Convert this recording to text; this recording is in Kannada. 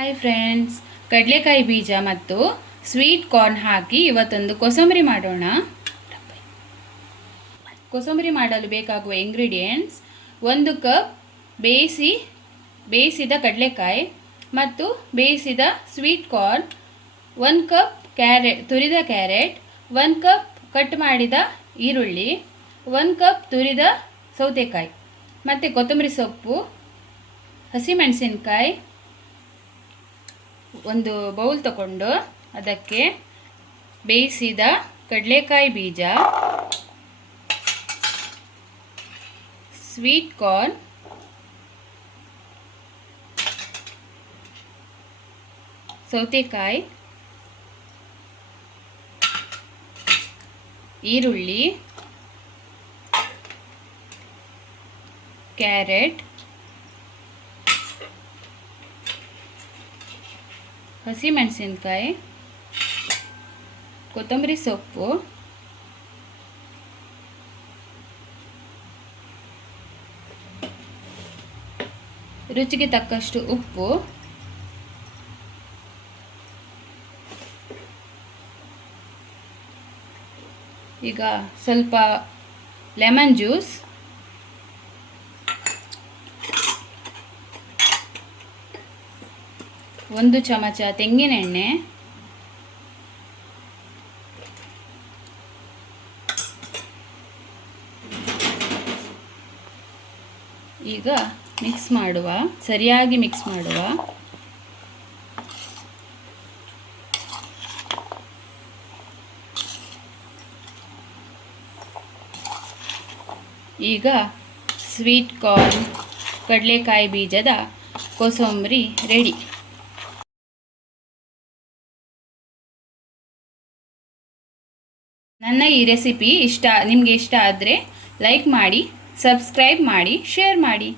ಹಾಯ್ ಫ್ರೆಂಡ್ಸ್, ಕಡಲೆಕಾಯಿ ಬೀಜ ಮತ್ತು ಸ್ವೀಟ್ ಕಾರ್ನ್ ಹಾಕಿ ಇವತ್ತೊಂದು ಕೋಸಂಬರಿ ಮಾಡೋಣ. ಕೋಸಂಬರಿ ಮಾಡಲು ಬೇಕಾಗುವ ಇಂಗ್ರೀಡಿಯೆಂಟ್ಸ್: 1 ಕಪ್ ಬೇಯಿಸಿದ ಕಡಲೆಕಾಯಿ ಮತ್ತು ಬೇಯಿಸಿದ ಸ್ವೀಟ್ ಕಾರ್ನ್, 1 ಕಪ್ ತುರಿದ ಕ್ಯಾರೆಟ್, 1 ಕಪ್ ಕಟ್ ಮಾಡಿದ ಈರುಳ್ಳಿ, 1 ಕಪ್ ತುರಿದ ಸೌತೆಕಾಯಿ ಮತ್ತು ಕೊತ್ತಂಬರಿ ಸೊಪ್ಪು, ಹಸಿಮೆಣಸಿನಕಾಯಿ. ಒಂದು ಬೌಲ್ ತಗೊಂಡು ಅದಕ್ಕೆ ಬೇಯಿಸಿದ ಕಡಲೆಕಾಯಿ ಬೀಜ, ಸ್ವೀಟ್ ಕಾರ್ನ್, ಸೌತೆಕಾಯಿ, ಈರುಳ್ಳಿ, ಕ್ಯಾರೆಟ್, ಹಸಿಮೆಣಸಿನಕಾಯಿ, ಕೊತ್ತಂಬರಿ ಸೊಪ್ಪು, ರುಚಿಗೆ ತಕ್ಕಷ್ಟು ಉಪ್ಪು, ಈಗ ಸ್ವಲ್ಪ ಲೆಮನ್ ಜ್ಯೂಸ್, ಒಂದು ಚಮಚ ತೆಂಗಿನೆಣ್ಣೆ, ಈಗ ಸರಿಯಾಗಿ ಮಿಕ್ಸ್ ಮಾಡುವ. ಈಗ ಸ್ವೀಟ್ ಕಾರ್ನ್ ಕಡಲೆಕಾಯಿ ಬೀಜದ ಕೋಸಂಬರಿ ರೆಡಿ. ನನ್ನ ಈ ರೆಸಿಪಿ ನಿಮಗೆ ಇಷ್ಟ ಆದರೆ ಲೈಕ್ ಮಾಡಿ, ಸಬ್ಸ್ಕ್ರೈಬ್ ಮಾಡಿ, ಶೇರ್ ಮಾಡಿ.